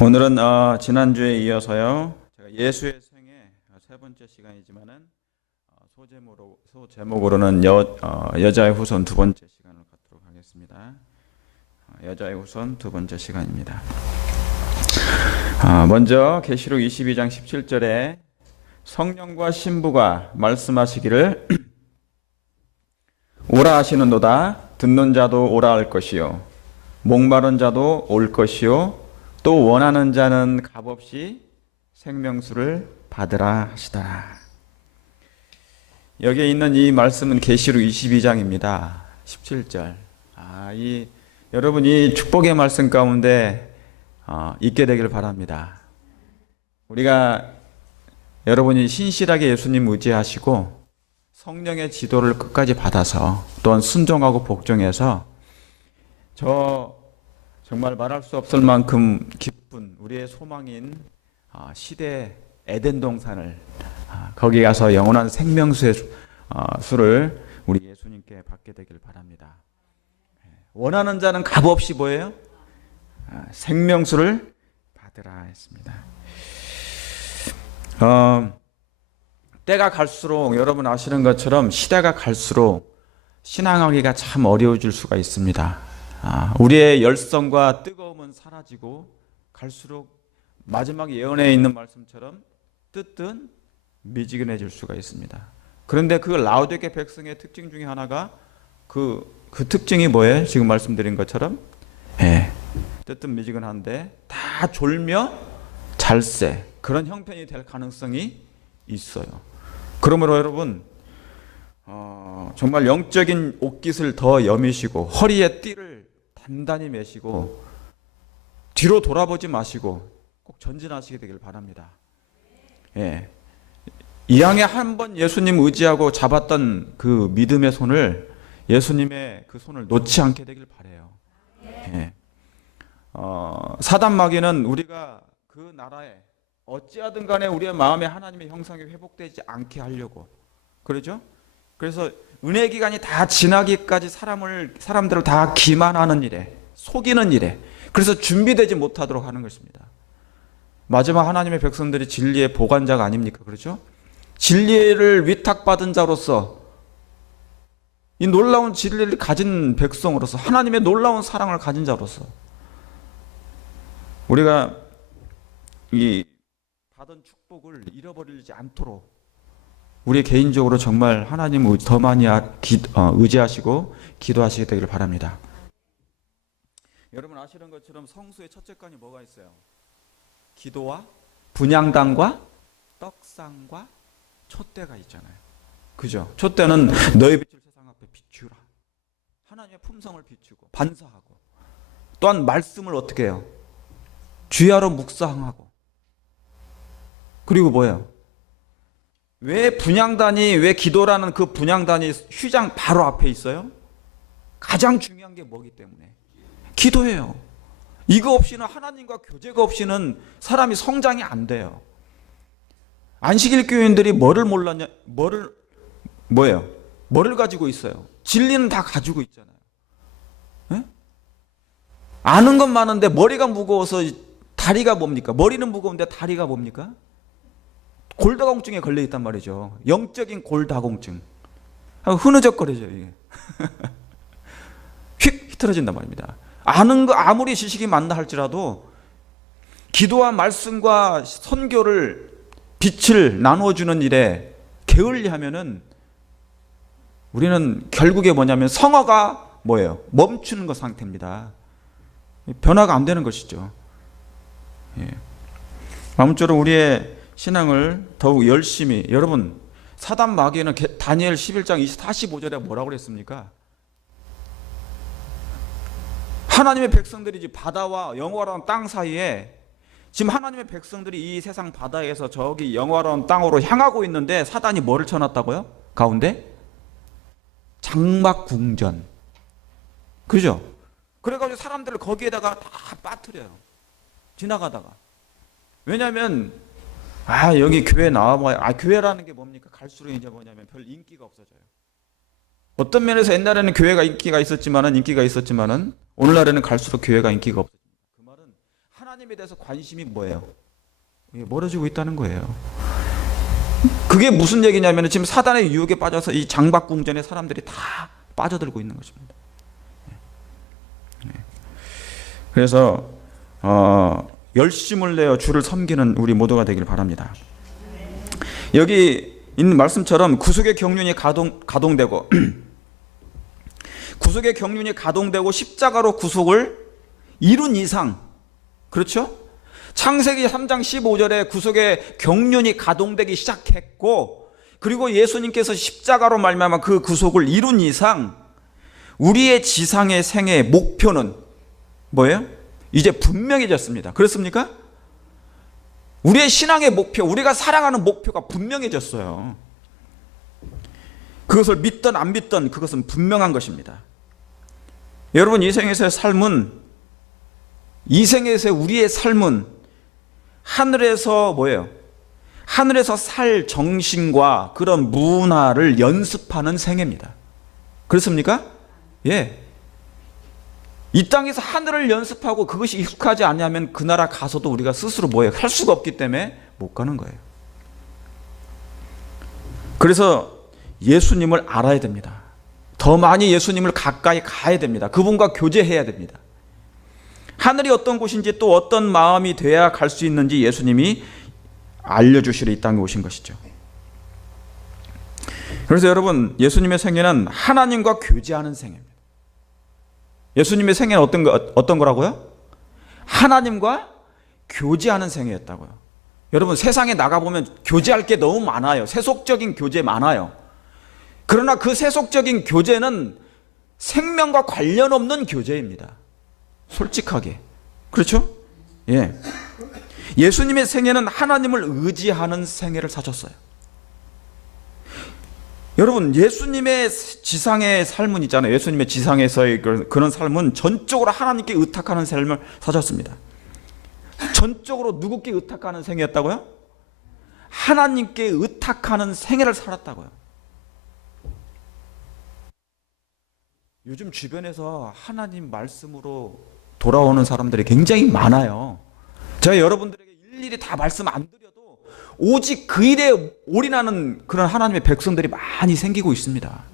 오늘은 지난주에 이어서요. 제가 예수의 생애 세 번째 시간이지만은 소제목으로는 여자의 후손 두 번째 시간을 갖도록 하겠습니다. 여자의 후손 두 번째 시간입니다. 먼저 계시록 22장 17절에 성령과 신부가 말씀하시기를 오라 하시는도다. 듣는 자도 오라 할 것이요 목마른 자도 올 것이요 또 원하는 자는 값없이 생명수를 받으라 하시더라. 여기에 있는 이 말씀은 계시록 22장입니다. 17절. 여러분이 축복의 말씀 가운데 있게 되기를 바랍니다. 우리가 여러분이 신실하게 예수님 의지하시고 성령의 지도를 끝까지 받아서 또한 순종하고 복종해서 정말 말할 수 없을 만큼 기쁜 우리의 소망인 시대 에덴 동산을 거기 가서 영원한 생명수의 수를 우리 예수님께 받게 되길 바랍니다. 원하는 자는 값없이 뭐예요? 생명수를 받으라 했습니다. 때가 갈수록 여러분 아시는 것처럼 시대가 갈수록 신앙하기가 참 어려워질 수가 있습니다. 우리의 열성과 뜨거움은 사라지고 갈수록 마지막 예언에 있는 말씀처럼 뜨뜻 미지근해질 수가 있습니다. 그런데 그 라오디게 백성의 특징 중에 하나가 그 특징이 뭐예요? 지금 말씀드린 것처럼 뜨뜻 미지근한데 다 졸며 잘새 그런 형편이 될 가능성이 있어요. 그러므로 여러분 정말 영적인 옷깃을 더 여미시고 허리에 띠를 단단히 매시고 뒤로 돌아보지 마시고 꼭 전진하시게 되길 바랍니다. 이왕에 한번 예수님 의지하고 잡았던 그 믿음의 손을 예수님의 그 손을 놓지 않게 되길 바라요. 사단 마귀는 우리가 그 나라에 어찌하든 간에 우리의 마음에 하나님의 형상이 회복되지 않게 하려고 그러죠? 그래서 은혜 기간이 다 지나기까지 사람들을 다 기만하는 일에 속이는 일에 그래서 준비되지 못하도록 하는 것입니다. 마지막 하나님의 백성들이 진리의 보관자가 아닙니까? 그렇죠? 진리를 위탁받은 자로서 이 놀라운 진리를 가진 백성으로서 하나님의 놀라운 사랑을 가진 자로서 우리가 이 받은 축복을 잃어버리지 않도록 우리 개인적으로 정말 하나님을 더 많이 의지하시고 기도하시게 되기를 바랍니다. 여러분 아시는 것처럼 성수의 첫째 간이 뭐가 있어요? 기도와 분향단과 떡상과 촛대가 있잖아요. 그죠? 촛대는 너의 빛을 세상 앞에 비추라. 하나님의 품성을 비추고 반사하고 또한 말씀을 어떻게 해요? 주야로 묵상하고 그리고 뭐예요? 왜 기도라는 그 분향단이 휘장 바로 앞에 있어요? 가장 중요한 게 뭐기 때문에? 기도예요. 이거 없이는 하나님과 교제가 없이는 사람이 성장이 안 돼요. 안식일 교인들이 뭐예요? 뭐를 가지고 있어요? 진리는 다 가지고 있잖아요. 아는 건 많은데 머리가 무거워서 다리가 뭡니까? 머리는 무거운데 다리가 뭡니까? 골다공증에 걸려 있단 말이죠. 영적인 골다공증. 흐느적거리죠 이게. 휙 휘틀어진단 말입니다. 아는 거 아무리 지식이 많다 할지라도 기도와 말씀과 선교를 빛을 나누어주는 일에 게을리하면은 우리는 결국에 뭐냐면 성화가 뭐예요? 멈추는 것 상태입니다. 변화가 안 되는 것이죠. 아무쪼록 우리의 신앙을 더욱 열심히 여러분 사단 마귀는 다니엘 11장 45절에 뭐라고 그랬습니까? 하나님의 백성들이 바다와 영화로운 땅 사이에 지금 하나님의 백성들이 이 세상 바다에서 저기 영화로운 땅으로 향하고 있는데 사단이 뭐를 쳐놨다고요? 가운데? 장막궁전. 그죠? 그래가지고 사람들을 거기에다가 다 빠뜨려요. 지나가다가. 왜냐하면 여기 교회 나와봐야 교회라는 게 뭡니까? 갈수록 이제 뭐냐면 별 인기가 없어져요. 어떤 면에서 옛날에는 교회가 인기가 있었지만은 오늘날에는 갈수록 교회가 인기가 없어집니다. 그 말은 하나님에 대해서 관심이 뭐예요? 멀어지고 있다는 거예요. 그게 무슨 얘기냐면 지금 사단의 유혹에 빠져서 이 장박궁전에 사람들이 다 빠져들고 있는 것입니다. 그래서 열심을 내어 주를 섬기는 우리 모두가 되길 바랍니다. 여기 있는 말씀처럼 구속의 경륜이 가동되고 구속의 경륜이 가동되고 십자가로 구속을 이룬 이상, 그렇죠? 창세기 3장 15절에 구속의 경륜이 가동되기 시작했고, 그리고 예수님께서 십자가로 말미암아 그 구속을 이룬 이상 우리의 지상의 생애의 목표는 뭐예요? 이제 분명해졌습니다. 그렇습니까? 우리의 신앙의 목표, 우리가 사랑하는 목표가 분명해졌어요. 그것을 믿든 안 믿든 그것은 분명한 것입니다. 여러분, 이 생에서의 삶은, 이 생에서의 우리의 삶은 하늘에서 뭐예요? 하늘에서 살 정신과 그런 문화를 연습하는 생애입니다. 그렇습니까? 예. 이 땅에서 하늘을 연습하고 그것이 익숙하지 않으면 그 나라 가서도 우리가 스스로 뭐예요? 할 수가 없기 때문에 못 가는 거예요. 그래서 예수님을 알아야 됩니다. 더 많이 예수님을 가까이 가야 됩니다. 그분과 교제해야 됩니다. 하늘이 어떤 곳인지 또 어떤 마음이 돼야 갈 수 있는지 예수님이 알려주시러 이 땅에 오신 것이죠. 그래서 여러분, 예수님의 생애는 하나님과 교제하는 생애입니다. 예수님의 생애는 어떤 거라고요? 하나님과 교제하는 생애였다고요. 여러분, 세상에 나가보면 교제할 게 너무 많아요. 세속적인 교제 많아요. 그러나 그 세속적인 교제는 생명과 관련 없는 교제입니다. 솔직하게. 그렇죠? 예. 예수님의 생애는 하나님을 의지하는 생애를 사셨어요. 여러분, 예수님의 지상의 삶은 있잖아요. 예수님의 지상에서의 그런 삶은 전적으로 하나님께 의탁하는 삶을 사셨습니다. 전적으로 누구께 의탁하는 생애였다고요? 하나님께 의탁하는 생애를 살았다고요. 요즘 주변에서 하나님 말씀으로 돌아오는 사람들이 굉장히 많아요. 제가 여러분들에게 일일이 다 말씀 안 드려도 오직 그 일에 올인하는 그런 하나님의 백성들이 많이 생기고 있습니다.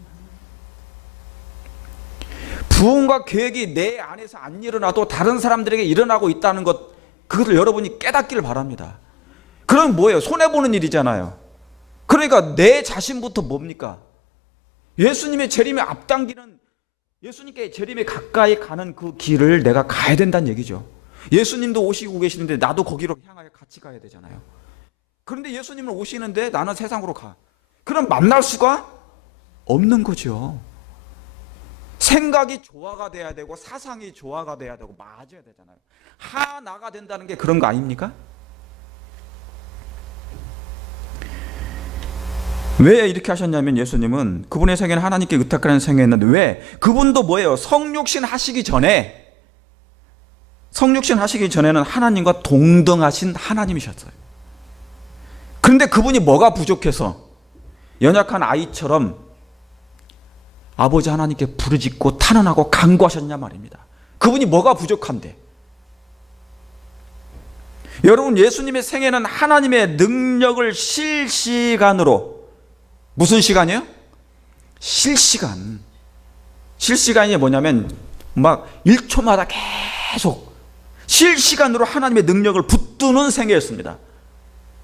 부흥과 계획이 내 안에서 안 일어나도 다른 사람들에게 일어나고 있다는 것, 그것을 여러분이 깨닫기를 바랍니다. 그럼 뭐예요? 손해보는 일이잖아요. 그러니까 내 자신부터 뭡니까? 예수님의 재림에 앞당기는, 예수님께 재림에 가까이 가는 그 길을 내가 가야 된다는 얘기죠. 예수님도 오시고 계시는데 나도 거기로 향하여 같이 가야 되잖아요. 그런데 예수님은 오시는데 나는 세상으로 가. 그럼 만날 수가 없는 거죠. 생각이 조화가 돼야 되고 사상이 조화가 돼야 되고 맞아야 되잖아요. 하나가 된다는 게 그런 거 아닙니까? 왜 이렇게 하셨냐면, 예수님은 그분의 생애는 하나님께 의탁하는 생애였는데, 왜? 그분도 뭐예요? 성육신 하시기 전에는 하나님과 동등하신 하나님이셨어요. 그런데 그분이 뭐가 부족해서 연약한 아이처럼 아버지 하나님께 부르짖고 탄원하고 간구하셨냐 말입니다. 그분이 뭐가 부족한데? 여러분, 예수님의 생애는 하나님의 능력을 실시간으로, 무슨 시간이요? 실시간. 실시간이 뭐냐면 막 1초마다 계속 실시간으로 하나님의 능력을 붙드는 생애였습니다.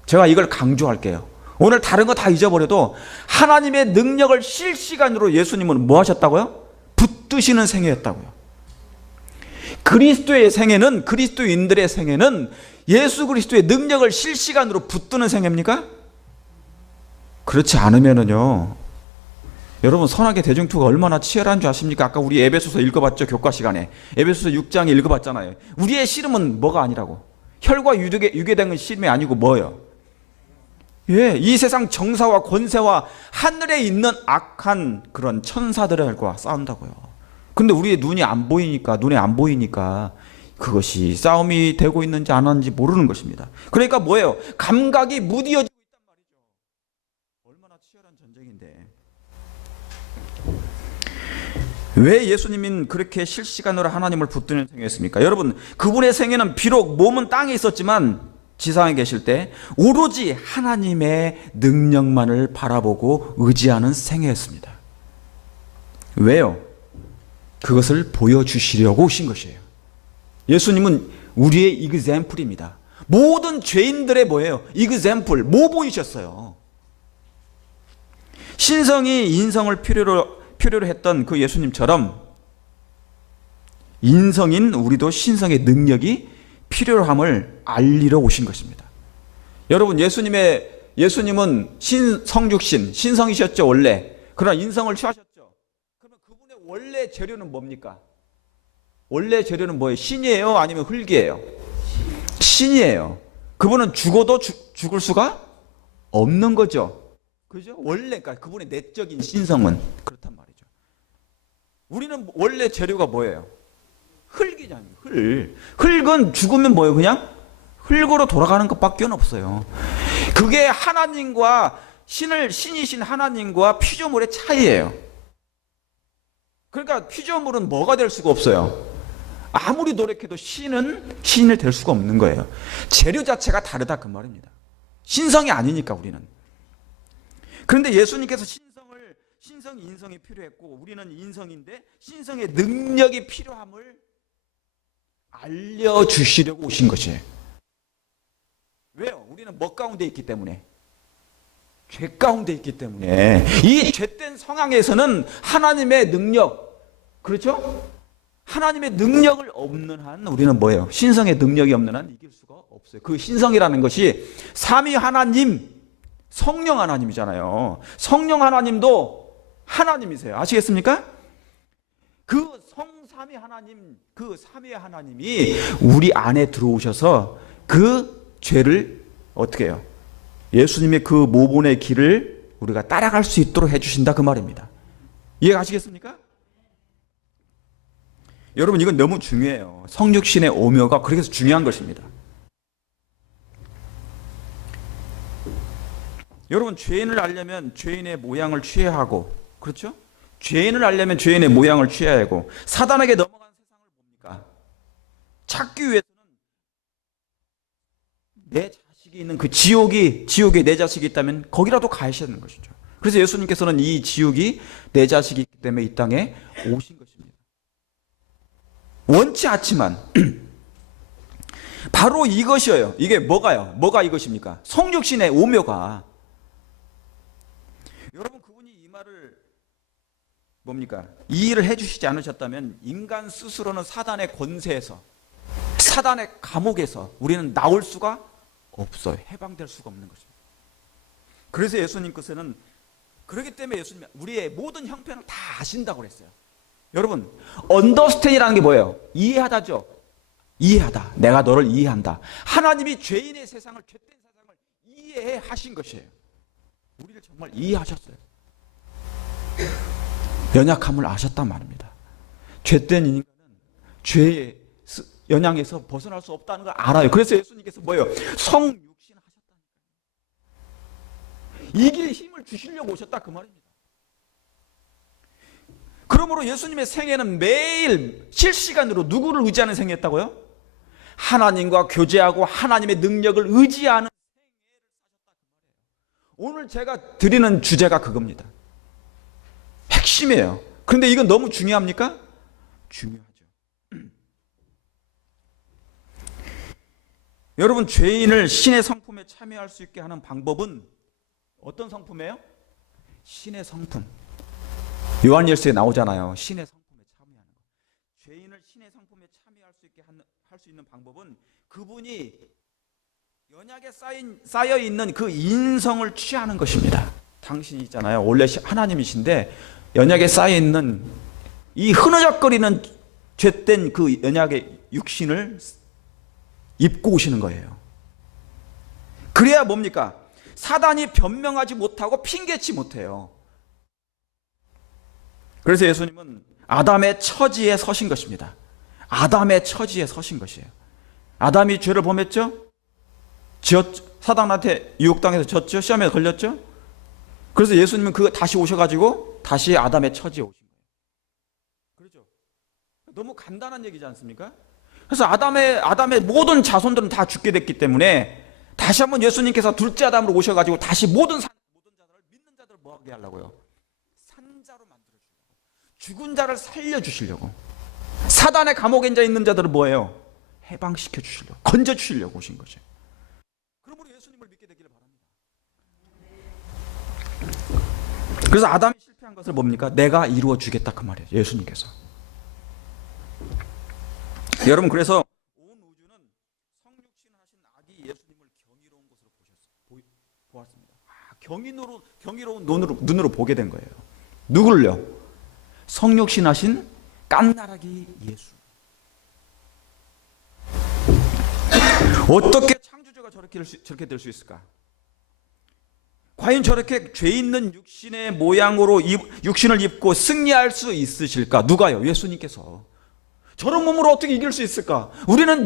제가 이걸 강조할게요. 오늘 다른 거 다 잊어버려도 하나님의 능력을 실시간으로 예수님은 뭐 하셨다고요? 붙드시는 생애였다고요. 그리스도의 생애는, 그리스도인들의 생애는 예수 그리스도의 능력을 실시간으로 붙드는 생애입니까? 그렇지 않으면은요, 여러분, 선악의 대중투가 얼마나 치열한 줄 아십니까? 아까 우리 에베소서 읽어봤죠? 교과 시간에 에베소서 6장에 읽어봤잖아요. 우리의 씨름은 뭐가 아니라고? 혈과 육에 된 씨름이 아니고 뭐예요? 예, 이 세상 정사와 권세와 하늘에 있는 악한 그런 천사들과 싸운다고요. 근데 우리의 눈에 안 보이니까 그것이 싸움이 되고 있는지 안 하는지 모르는 것입니다. 그러니까 뭐예요? 감각이 무디어지고 있단 말이죠. 얼마나 치열한 전쟁인데. 왜 예수님은 그렇게 실시간으로 하나님을 붙드는 생애였습니까? 여러분, 그분의 생애는 비록 몸은 땅에 있었지만 지상에 계실 때 오로지 하나님의 능력만을 바라보고 의지하는 생애였습니다. 왜요? 그것을 보여주시려고 오신 것이에요. 예수님은 우리의 이그젬플입니다. 모든 죄인들의 뭐예요? 이그젬플, 뭐 보이셨어요? 신성이 인성을 필요로 했던 그 예수님처럼 인성인 우리도 신성의 능력이 필요함을 알리러 오신 것입니다. 여러분, 예수님은 성육신, 신성이셨죠, 원래. 그러나 인성을 취하셨죠. 그러면 그분의 원래 재료는 뭡니까? 원래 재료는 뭐예요? 신이에요? 아니면 흙이에요? 신이에요. 그분은 죽어도 죽을 수가 없는 거죠. 그죠? 원래, 그러니까 그분의 내적인 신성은 그렇단 말이죠. 우리는 원래 재료가 뭐예요? 흙이잖아요. 흙은 죽으면 뭐예요? 그냥 흙으로 돌아가는 것밖에 없어요. 그게 하나님과 신이신 하나님과 피조물의 차이예요. 그러니까 피조물은 뭐가 될 수가 없어요. 아무리 노력해도 신이 될 수가 없는 거예요. 재료 자체가 다르다 그 말입니다. 신성이 아니니까 우리는. 그런데 예수님께서 신성 인성이 필요했고 우리는 인성인데 신성의 능력이 필요함을 알려주시려고 오신 것이에요. 왜요? 우리는 뭐 가운데 있기 때문에? 죄 가운데 있기 때문에. 이 죄된 성향에서는 하나님의 능력, 그렇죠? 하나님의 능력을 없는 한 우리는 뭐예요? 신성의 능력이 없는 한 이길 수가 없어요. 그 신성이라는 것이 삼위 하나님, 성령 하나님이잖아요. 성령 하나님도 하나님이세요. 아시겠습니까? 그 성삼위 하나님, 그 삼위 하나님이 우리 안에 들어오셔서 그 죄를 어떻게 해요? 예수님의 그 모본의 길을 우리가 따라갈 수 있도록 해주신다 그 말입니다. 이해가시겠습니까? 여러분, 이건 너무 중요해요. 성육신의 오묘가 그렇게 해서 중요한 것입니다. 여러분, 죄인을 알려면 죄인의 모양을 취해야 하고, 그렇죠? 죄인을 알려면 죄인의 모양을 취해야 하고, 사단에게 넘어간 세상을 뭡니까? 찾기 위해서는 내 자식이 있는 그 지옥에 내 자식이 있다면 거기라도 가셔야 하는 것이죠. 그래서 예수님께서는 이 지옥이 내 자식이 있기 때문에 이 땅에 오신 것입니다. 원치 않지만 바로 이것이에요. 이게 뭐가요? 뭐가 이것입니까? 성육신의 오묘가. 여러분, 그분이 이 말을 뭡니까? 이 일을 해주시지 않으셨다면 인간 스스로는 사단의 권세에서, 사단의 감옥에서 우리는 나올 수가 없어요. 해방될 수가 없는 것입니다. 그래서 예수님께서는, 그렇기 때문에 예수님이 우리의 모든 형편을 다 아신다고 그랬어요. 여러분, 언더스탠이라는 게 뭐예요? 이해하다죠. 이해하다. 내가 너를 이해한다. 하나님이 죄인의 세상을, 죄된 세상을 이해하신 것이에요. 우리를 정말 이해하셨어요. 연약함을 아셨단 말입니다. 죄된 인간은 죄의 영향에서 벗어날 수 없다는 걸 알아요. 그래서 예수님께서 뭐예요? 성육신 하셨다니까요. 이길 힘을 주시려고 오셨다 그 말입니다. 그러므로 예수님의 생애는 매일 실시간으로 누구를 의지하는 생애였다고요? 하나님과 교제하고 하나님의 능력을 의지하는 생애를 사셨다 그 말이에요. 오늘 제가 드리는 주제가 그겁니다. 핵심이에요. 그런데 이건 너무 중요합니까? 중요하죠. 여러분, 죄인을 신의 성품에 참여할 수 있게 하는 방법은 어떤 성품이에요? 신의 성품. 요한일서에 나오잖아요. 신의 성품에 참여하는 거. 죄인을 신의 성품에 참여할 수 있게 할 수 있는 방법은 그분이 연약에 쌓여 있는 그 인성을 취하는 것입니다. 당신이 있잖아요. 원래 하나님이신데 연약에 쌓여 있는 이 흐느적거리는 죄된 그 연약의 육신을 입고 오시는 거예요. 그래야 뭡니까? 사단이 변명하지 못하고 핑계치 못해요. 그래서 예수님은 아담의 처지에 서신 것입니다. 아담의 처지에 서신 것이에요. 아담이 죄를 범했죠? 사단한테 유혹당해서 졌죠? 시험에 걸렸죠? 그래서 예수님은 그거 다시 오셔가지고 다시 아담의 처지에 오신 거예요. 너무 간단한 얘기지 않습니까? 그래서 아담의 모든 자손들은 다 죽게 됐기 때문에 다시 한번 예수님께서 둘째 아담으로 오셔가지고 다시 모든 자들을 믿는 자들을 뭐하게 하려고요? 산자로 만들어주려고, 죽은 자를 살려주시려고, 사단의 감옥에 있는 자들을 뭐예요? 해방시켜 주시려고, 건져 주시려고 오신 거죠. 그러므로 예수님을 믿게 되기를 바랍니다. 그래서 아담이 실패한 것을 뭡니까? 내가 이루어 주겠다 그 말이에요. 예수님께서. 여러분, 그래서 온 우주는 성육신하신 아기 예수님을 경이로운 것으로 보았습니다. 경이로운 눈으로 보게 된 거예요. 누구를요? 성육신하신 깐나라기 예수. 어떻게 창조주가 저렇게 될 수 있을까? 과연 저렇게 죄 있는 육신의 모양으로 육신을 입고 승리할 수 있으실까? 누가요? 예수님께서. 저런 몸으로 어떻게 이길 수 있을까? 우리는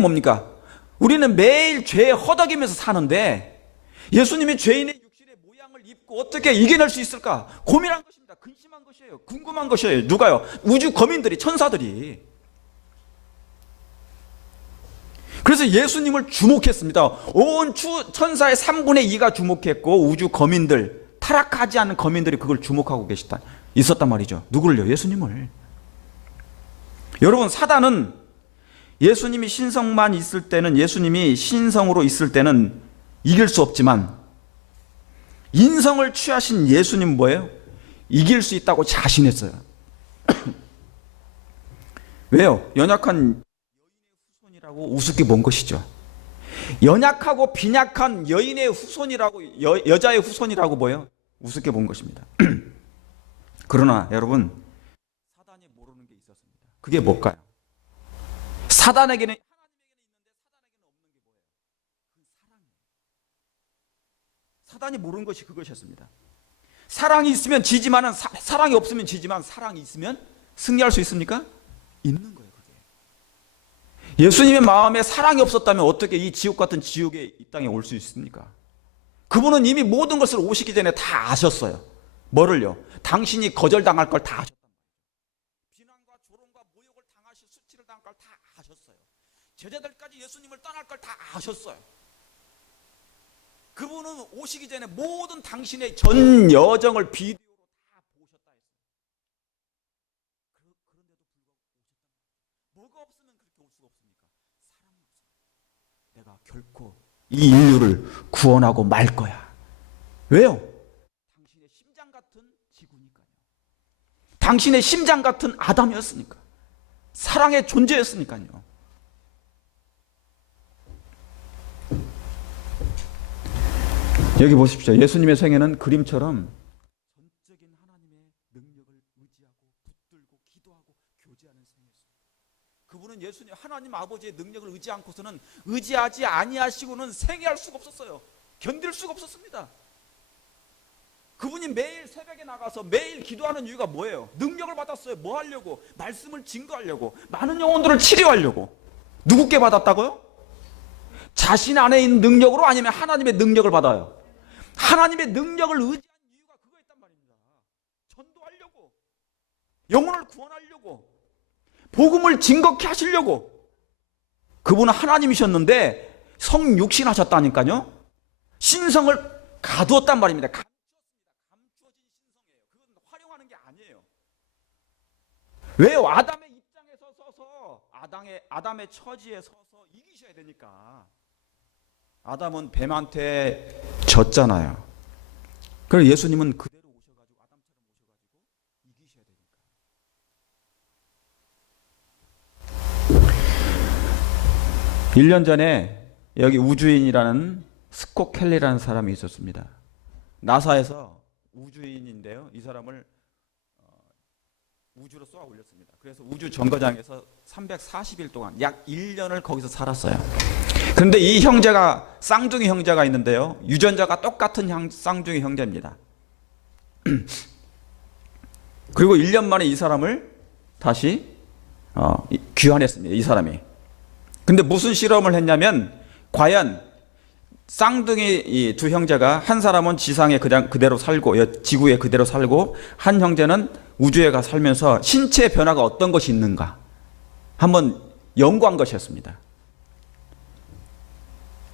뭡니까? 우리는 매일 죄에 허덕이면서 사는데 예수님이 죄인의 육신의 모양을 입고 어떻게 이겨낼 수 있을까? 고민한 것입니다. 근심한 것이에요. 궁금한 것이에요. 누가요? 우주 거민들이, 천사들이. 그래서 예수님을 주목했습니다. 온 천사의 3분의 2가 주목했고 우주 거민들, 타락하지 않은 거민들이 그걸 주목하고 있었단 말이죠. 누구를요? 예수님을. 여러분, 사단은 예수님이 신성만 있을 때는, 예수님이 신성으로 있을 때는 이길 수 없지만 인성을 취하신 예수님은 뭐예요? 이길 수 있다고 자신했어요. 왜요? 연약한 여인의 후손이라고 우습게 본 것이죠. 연약하고 빈약한 여인의 후손이라고, 여자의 후손이라고 뭐예요? 우습게 본 것입니다. 그러나 여러분, 사단이 모르는 게 있었습니다. 그게 뭘까요? 사단에게는, 하나님에게는 있는데 사단에게는 없는 게 뭐예요? 그 사랑이에요. 사단이 모르는 것이 그것이었습니다. 사랑이 있으면 지지만은, 사랑이 없으면 지지만 사랑이 있으면 승리할 수 있습니까? 있는 거예요, 그게. 예수님의 마음에 사랑이 없었다면 어떻게 이 지옥 같은 지옥에 이 땅에 올 수 있습니까? 그분은 이미 모든 것을 오시기 전에 다 아셨어요. 뭐를요? 당신이 거절당할 걸 다 아셨단 말이에요. 비난과 조롱과 모욕을 당하실, 수치를 당할 걸 다 아셨어요. 제자들까지 예수님을 떠날 걸 다 아셨어요. 그분은 오시기 전에 모든 당신의 전 여정을 비디오로 다 보셨다 했어요. 그런데도 불구하고 오셨단 말이에요. 뭐가 없으면 그렇게 올 수가 없습니까? 사랑이 없어요. 내가 결코 이 인류를 구원하고 말 거야. 왜요? 당신의 심장 같은 지구니까요. 당신의 심장 같은 아담이었으니까. 사랑의 존재였으니까요. 여기 보십시오. 예수님의 생애는 그림처럼 전적인 하나님의 능력을 의지하고 붙들고 기도하고 교제하는 생애였습니다. 그분은 예수님, 하나님 아버지의 능력을 의지하지 아니하시고는 생애할 수가 없었어요. 견딜 수가 없었습니다. 그분이 매일 새벽에 나가서 매일 기도하는 이유가 뭐예요? 능력을 받았어요. 뭐 하려고? 말씀을 증거하려고, 많은 영혼들을 치료하려고. 누구께 받았다고요? 자신 안에 있는 능력으로, 아니면 하나님의 능력을 받아요? 하나님의 능력을 의지한 이유가 그거였단 말입니다. 전도하려고, 영혼을 구원하려고, 복음을 증거케 하시려고. 그분은 하나님이셨는데 성육신 하셨다니까요. 신성을 가두었단 말입니다. 감추어진 신성이에요. 그건 활용하는 게 아니에요. 왜요? 아담의 입장에 서서, 아담의 처지에 서서 이기셔야 되니까. 아담은 뱀한테 졌잖아요. 그래서 예수님은 그대로 오셔가지고, 아담처럼 오셔가지고 이기셔야 되니까. 1년 전에 여기 우주인이라는 스콧 켈리라는 사람이 있었습니다. 나사에서 우주인인데요, 이 사람을 우주로 쏘아 올렸습니다. 그래서 우주 정거장에서 340일 동안 약 1년을 거기서 살았어요. 그런데 이 형제가, 쌍둥이 형제가 있는데요, 유전자가 똑같은 쌍둥이 형제입니다. 그리고 1년 만에 이 사람을 다시 귀환했습니다. 이 사람이. 근데 무슨 실험을 했냐면, 과연 쌍둥이 이 두 형제가, 한 사람은 지상에 그냥 그대로 살고, 지구에 그대로 살고, 한 형제는 우주에 가 살면서 신체의 변화가 어떤 것이 있는가 한번 연구한 것이었습니다.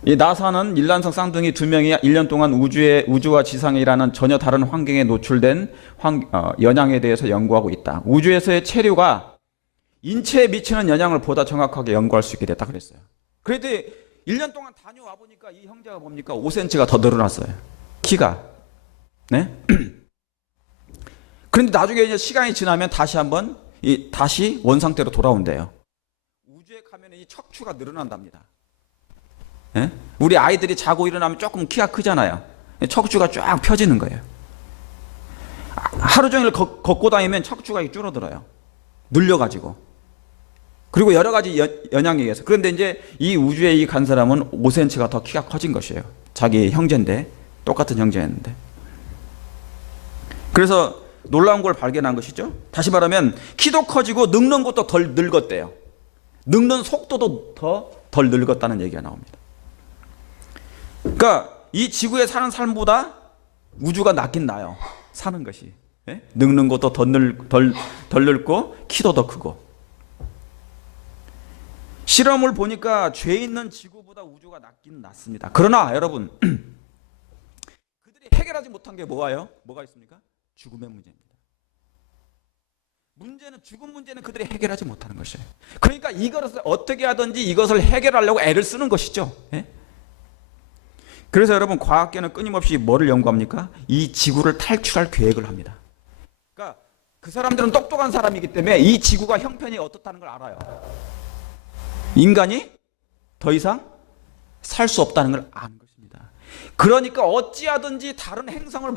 이 나사는 일란성 쌍둥이 2명이 1년 동안 우주와 지상이라는 전혀 다른 환경에 노출된 영향에 대해서 연구하고 있다. 우주에서의 체류가 인체에 미치는 영향을 보다 정확하게 연구할 수 있게 됐다 그랬어요. 그런데 1년 동안 다녀와 보니까 이 형제가 뭡니까? 5cm가 더 늘어났어요. 키가. 네? 그런데 나중에 이제 시간이 지나면 다시 원상태로 돌아온대요. 우주에 가면 이 척추가 늘어난답니다. 네? 우리 아이들이 자고 일어나면 조금 키가 크잖아요. 척추가 쫙 펴지는 거예요. 하루 종일 걷고 다니면 척추가 줄어들어요. 늘려가지고. 그리고 여러 가지 영향에 의해서. 그런데 이제 이 우주에 이 간 사람은 5cm가 더 키가 커진 것이에요. 자기 형제인데, 똑같은 형제였는데. 그래서 놀라운 걸 발견한 것이죠. 다시 말하면 키도 커지고 늙는 것도 덜 늙었대요. 늙는 속도도 더 덜 늙었다는 얘기가 나옵니다. 그러니까 이 지구에 사는 삶보다 우주가 낫긴 나요. 사는 것이. 예? 늙는 것도 덜 늙고 키도 더 크고. 실험을 보니까 죄 있는 지구보다 우주가 낫긴 낫습니다. 그러나 여러분 그들이 해결하지 못한 게 뭐가 있습니까? 죽음의 문제입니다. 죽음 문제는 그들이 해결하지 못하는 것이에요. 그러니까 이것을 어떻게 하든지 이것을 해결하려고 애를 쓰는 것이죠. 예? 그래서 여러분 과학계는 끊임없이 뭐를 연구합니까? 이 지구를 탈출할 계획을 합니다. 그러니까 그 사람들은 똑똑한 사람이기 때문에 이 지구가 형편이 어떻다는 걸 알아요. 인간이 더 이상 살 수 없다는 걸 아는 것입니다. 그러니까 어찌하든지 다른 행성을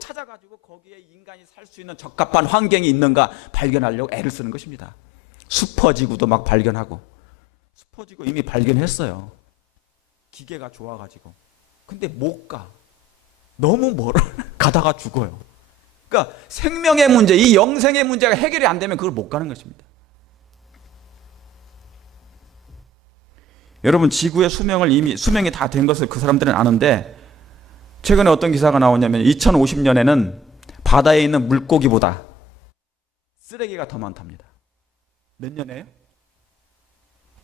찾아가지고 거기에 인간이 살 수 있는 적합한 환경이 있는가 발견하려고 애를 쓰는 것입니다. 슈퍼지구도 막 발견하고. 슈퍼지구 이미 발견했어요. 기계가 좋아가지고. 근데 못 가. 너무 멀어. 가다가 죽어요. 그러니까 생명의 문제, 이 영생의 문제가 해결이 안 되면 그걸 못 가는 것입니다. 여러분 지구의 수명이 다 된 것을 그 사람들은 아는데 최근에 어떤 기사가 나오냐면 2050년에는 바다에 있는 물고기보다 쓰레기가 더 많답니다. 몇 년에요?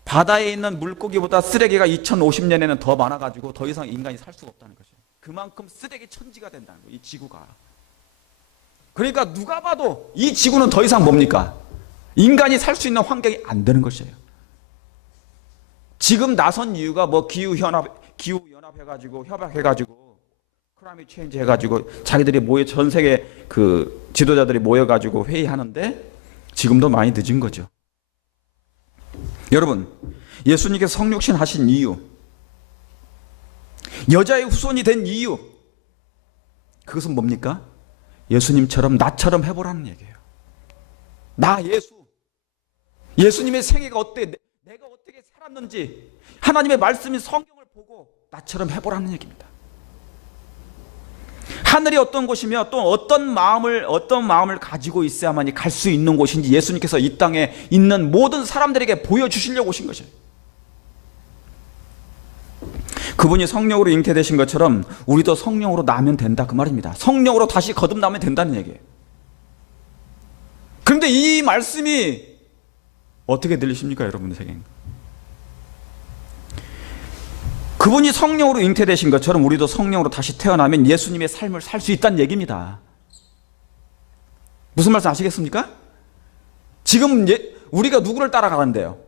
바다에 있는 물고기보다 쓰레기가 2050년에는 더 많아가지고 더 이상 인간이 살 수가 없다는 것이에요. 그만큼 쓰레기 천지가 된다는 거예요. 이 지구가. 그러니까 누가 봐도 이 지구는 더 이상 뭡니까? 인간이 살 수 있는 환경이 안 되는 것이에요. 지금 나선 이유가 뭐 기후연합 해가지고 협약해가지고 클라이밋 체인지 해가지고 자기들이 전 세계 그 지도자들이 모여가지고 회의하는데 지금도 많이 늦은 거죠. 여러분 예수님께서 성육신 하신 이유, 여자의 후손이 된 이유, 그것은 뭡니까? 예수님처럼 나처럼 해보라는 얘기예요. 나 예수님의 생애가 어때? 내가 어떻게 살았는지 하나님의 말씀인 성경을 보고 나처럼 해보라는 얘기입니다. 하늘이 어떤 곳이며 또 어떤 마음을 가지고 있어야만이 갈 수 있는 곳인지 예수님께서 이 땅에 있는 모든 사람들에게 보여주시려고 오신 것이에요. 그분이 성령으로 잉태되신 것처럼 우리도 성령으로 나면 된다 그 말입니다. 성령으로 다시 거듭나면 된다는 얘기예요. 그런데 이 말씀이 어떻게 들리십니까 여러분에게? 그분이 성령으로 잉태되신 것처럼 우리도 성령으로 다시 태어나면 예수님의 삶을 살 수 있다는 얘기입니다. 무슨 말씀 아시겠습니까? 지금 우리가 누구를 따라가는데요?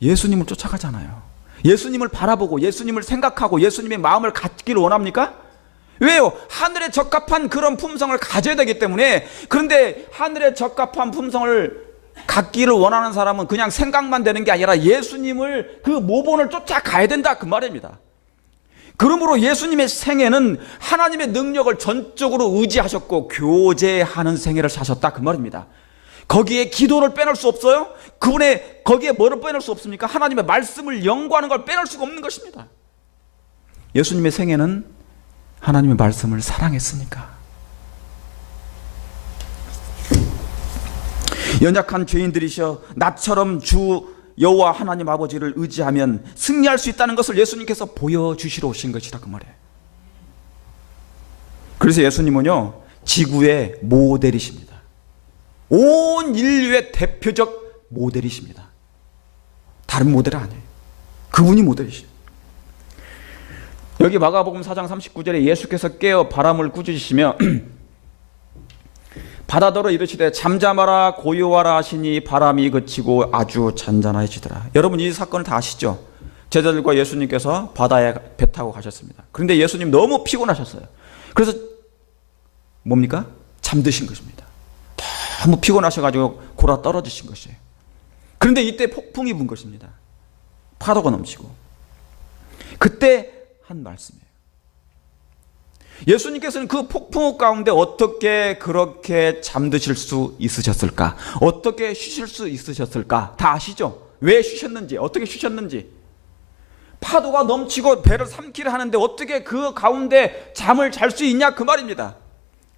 예수님을 쫓아가잖아요. 예수님을 바라보고 예수님을 생각하고 예수님의 마음을 갖기를 원합니까? 왜요? 하늘에 적합한 그런 품성을 가져야 되기 때문에. 그런데 하늘에 적합한 품성을 갖기를 원하는 사람은 그냥 생각만 되는 게 아니라 예수님을 그 모본을 쫓아가야 된다 그 말입니다. 그러므로 예수님의 생애는 하나님의 능력을 전적으로 의지하셨고 교제하는 생애를 사셨다 그 말입니다. 거기에 기도를 빼놓을 수 없어요? 거기에 뭐를 빼놓을 수 없습니까? 하나님의 말씀을 연구하는 걸 빼놓을 수가 없는 것입니다. 예수님의 생애는 하나님의 말씀을 사랑했으니까. 연약한 죄인들이셔 나처럼 주 여호와 하나님 아버지를 의지하면 승리할 수 있다는 것을 예수님께서 보여주시러 오신 것이다 그 말이에요. 그래서 예수님은요 지구의 모델이십니다. 온 인류의 대표적 모델이십니다. 다른 모델은 아니에요. 그분이 모델이시죠. 여기 마가복음 4장 39절에 예수께서 깨어 바람을 꾸짖으시며 바다더러 이르시되 잠잠하라 고요하라 하시니 바람이 그치고 아주 잔잔해지더라. 여러분 이 사건을 다 아시죠? 제자들과 예수님께서 바다에 배 타고 가셨습니다. 그런데 예수님 너무 피곤하셨어요. 그래서 뭡니까? 잠드신 것입니다. 너무 피곤하셔가지고 골아 떨어지신 것이에요. 그런데 이때 폭풍이 분 것입니다. 파도가 넘치고. 그때 한 말씀이에요. 예수님께서는 그 폭풍 가운데 어떻게 그렇게 잠드실 수 있으셨을까? 어떻게 쉬실 수 있으셨을까? 다 아시죠? 왜 쉬셨는지, 어떻게 쉬셨는지. 파도가 넘치고 배를 삼키려 하는데 어떻게 그 가운데 잠을 잘 수 있냐 그 말입니다.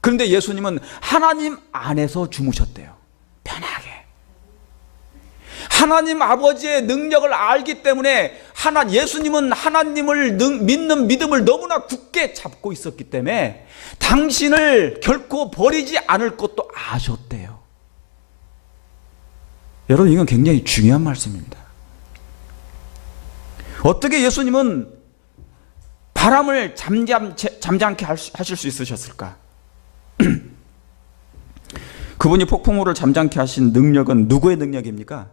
그런데 예수님은 하나님 안에서 주무셨대요. 편하게. 하나님 아버지의 능력을 알기 때문에 예수님은 하나님을 믿는 믿음을 너무나 굳게 잡고 있었기 때문에 당신을 결코 버리지 않을 것도 아셨대요. 여러분 이건 굉장히 중요한 말씀입니다. 어떻게 예수님은 바람을 잠잠케 하실 수 있으셨을까? 그분이 폭풍우를 잠잠케 하신 능력은 누구의 능력입니까?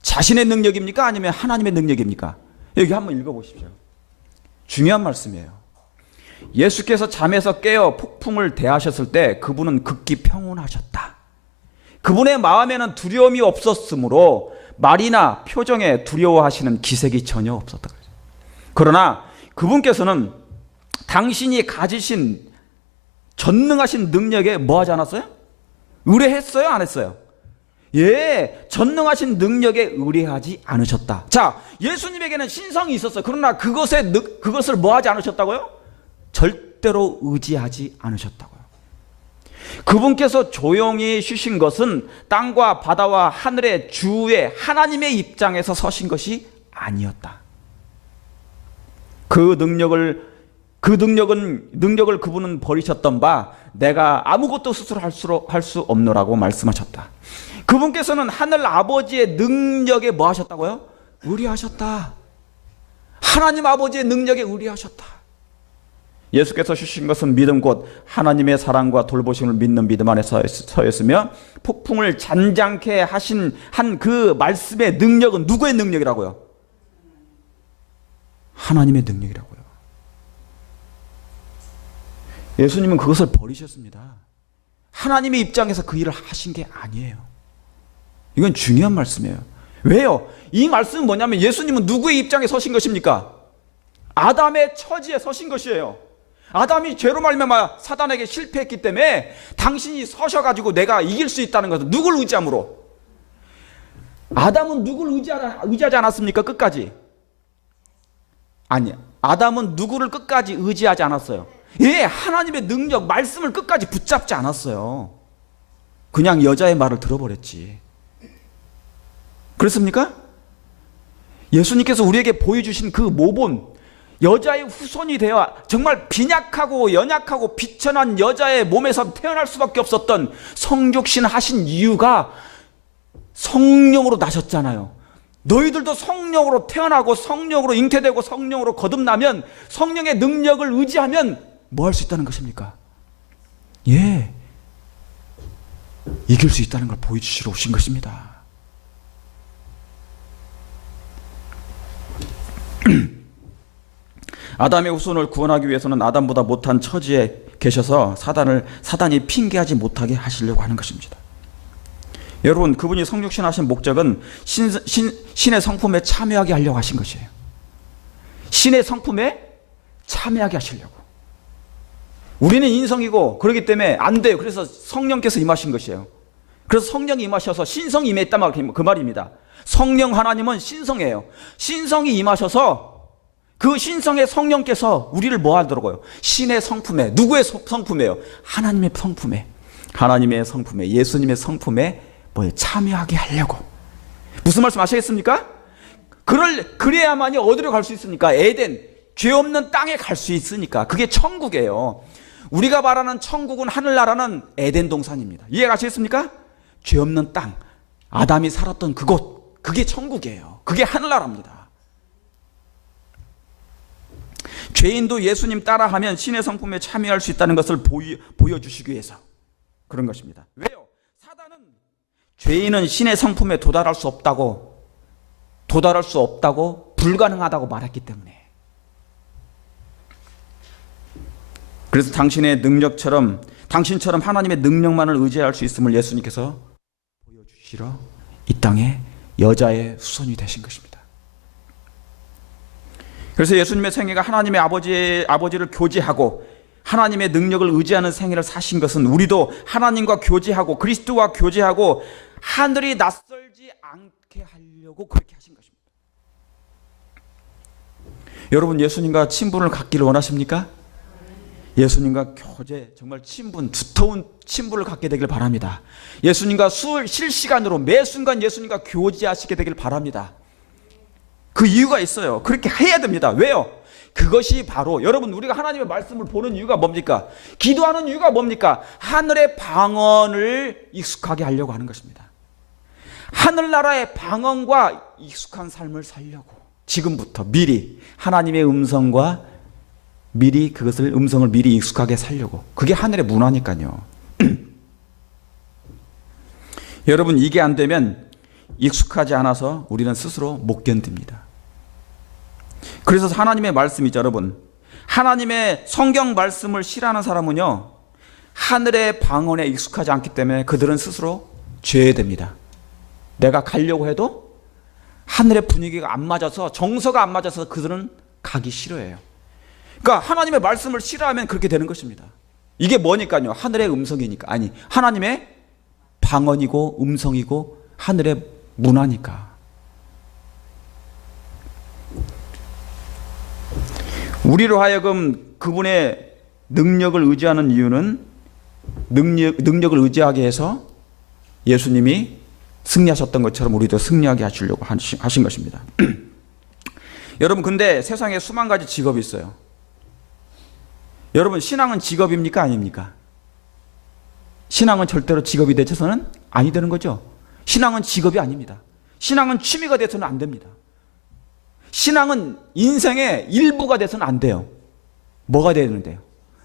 자신의 능력입니까? 아니면 하나님의 능력입니까? 여기 한번 읽어보십시오. 중요한 말씀이에요. 예수께서 잠에서 깨어 폭풍을 대하셨을 때 그분은 극히 평온하셨다. 그분의 마음에는 두려움이 없었으므로 말이나 표정에 두려워하시는 기색이 전혀 없었다. 그러나 그분께서는 당신이 가지신 전능하신 능력에 뭐 하지 않았어요? 의뢰했어요? 안 했어요? 예, 전능하신 능력에 의뢰하지 않으셨다. 자, 예수님에게는 신성이 있었어요. 그러나 그것을 뭐 하지 않으셨다고요? 절대로 의지하지 않으셨다고요. 그분께서 조용히 쉬신 것은 땅과 바다와 하늘의 주에 하나님의 입장에서 서신 것이 아니었다. 그 능력을 그분은 버리셨던 바 내가 아무것도 스스로 할 수 없노라고 말씀하셨다. 그분께서는 하늘 아버지의 능력에 뭐 하셨다고요? 의뢰하셨다. 하나님 아버지의 능력에 의뢰하셨다. 예수께서 주신 것은 믿음 곧 하나님의 사랑과 돌보심을 믿는 믿음 안에 서였으며 폭풍을 잔잔케 한 그 말씀의 능력은 누구의 능력이라고요? 하나님의 능력이라고요. 예수님은 그것을 버리셨습니다. 하나님의 입장에서 그 일을 하신 게 아니에요. 이건 중요한 말씀이에요. 왜요? 이 말씀은 뭐냐면 예수님은 누구의 입장에 서신 것입니까? 아담의 처지에 서신 것이에요. 아담이 죄로 말미암아 사단에게 실패했기 때문에 당신이 서셔가지고 내가 이길 수 있다는 것은 누굴 의지함으로? 아담은 누굴 의지하지 않았습니까? 끝까지? 아니, 아담은 누구를 끝까지 의지하지 않았어요. 예, 하나님의 능력, 말씀을 끝까지 붙잡지 않았어요. 그냥 여자의 말을 들어버렸지. 그렇습니까? 예수님께서 우리에게 보여주신 그 모본, 여자의 후손이 되어 정말 빈약하고 연약하고 비천한 여자의 몸에서 태어날 수밖에 없었던 성육신 하신 이유가 성령으로 나셨잖아요. 너희들도 성령으로 태어나고 성령으로 잉태되고 성령으로 거듭나면 성령의 능력을 의지하면 뭐 할 수 있다는 것입니까? 예, 이길 수 있다는 걸 보여주시러 오신 것입니다. 아담의 후손을 구원하기 위해서는 아담보다 못한 처지에 계셔서 사단이 핑계하지 못하게 하시려고 하는 것입니다. 여러분, 그분이 성육신 하신 목적은 신의 성품에 참여하게 하려고 하신 것이에요. 신의 성품에 참여하게 하시려고. 우리는 인성이고 그렇기 때문에 안 돼요. 그래서 성령께서 임하신 것이에요. 그래서 성령이 임하셔서 신성이 임했단 그 말입니다. 성령 하나님은 신성이에요. 신성이 임하셔서 그 신성의 성령께서 우리를 뭐 하더라고요? 신의 성품에, 누구의 성품이에요? 하나님의 성품에, 예수님의 성품에 뭐에 참여하게 하려고. 무슨 말씀 아시겠습니까? 그래야만이 어디로 갈 수 있습니까? 에덴, 죄 없는 땅에 갈 수 있으니까. 그게 천국이에요. 우리가 말하는 천국은, 하늘나라는 에덴 동산입니다. 이해가시겠습니까? 죄 없는 땅, 아담이 살았던 그곳, 그게 천국이에요. 그게 하늘나라입니다. 죄인도 예수님 따라하면 신의 성품에 참여할 수 있다는 것을 보여주시기 위해서 그런 것입니다. 왜요? 사단은 죄인은 신의 성품에 도달할 수 없다고, 불가능하다고 말했기 때문에. 그래서 당신처럼 하나님의 능력만을 의지할 수 있음을 예수님께서 보여주시러 이 땅에 여자의 후손이 되신 것입니다. 그래서 예수님의 생애가 하나님의 아버지를 교제하고 하나님의 능력을 의지하는 생애를 사신 것은 우리도 하나님과 교제하고 그리스도와 교제하고 하늘이 낯설지 않게 하려고 그렇게 하신 것입니다. 여러분, 예수님과 친분을 갖기를 원하십니까? 예수님과 교제, 정말 친분, 두터운 친분을 갖게 되길 바랍니다. 예수님과 실시간으로 매 순간 예수님과 교제하시게 되길 바랍니다. 그 이유가 있어요. 그렇게 해야 됩니다. 왜요? 그것이 바로, 여러분, 우리가 하나님의 말씀을 보는 이유가 뭡니까? 기도하는 이유가 뭡니까? 하늘의 방언을 익숙하게 하려고 하는 것입니다. 하늘나라의 방언과 익숙한 삶을 살려고 지금부터 미리 하나님의 음성과 음성을 미리 익숙하게 살려고. 그게 하늘의 문화니까요. 여러분, 이게 안 되면 익숙하지 않아서 우리는 스스로 못 견딥니다. 그래서 하나님의 말씀이죠, 여러분. 하나님의 성경 말씀을 싫어하는 사람은요, 하늘의 방언에 익숙하지 않기 때문에 그들은 스스로 죄됩니다. 내가 가려고 해도 하늘의 분위기가 안 맞아서, 정서가 안 맞아서 그들은 가기 싫어해요. 그러니까 하나님의 말씀을 싫어하면 그렇게 되는 것입니다. 이게 뭐니까요? 하늘의 음성이니까. 아니, 하나님의 방언이고 음성이고 하늘의 문화니까. 우리로 하여금 그분의 능력을 의지하는 이유는 능력을 의지하게 해서 예수님이 승리하셨던 것처럼 우리도 승리하게 하시려고 하신 것입니다. 여러분, 근데 세상에 수만 가지 직업이 있어요. 여러분, 신앙은 직업입니까? 아닙니까? 신앙은 절대로 직업이 되쳐서는 아니 되는 거죠. 신앙은 직업이 아닙니다. 신앙은 취미가 돼서는 안 됩니다. 신앙은 인생의 일부가 돼서는 안 돼요. 뭐가 돼야 되는데요?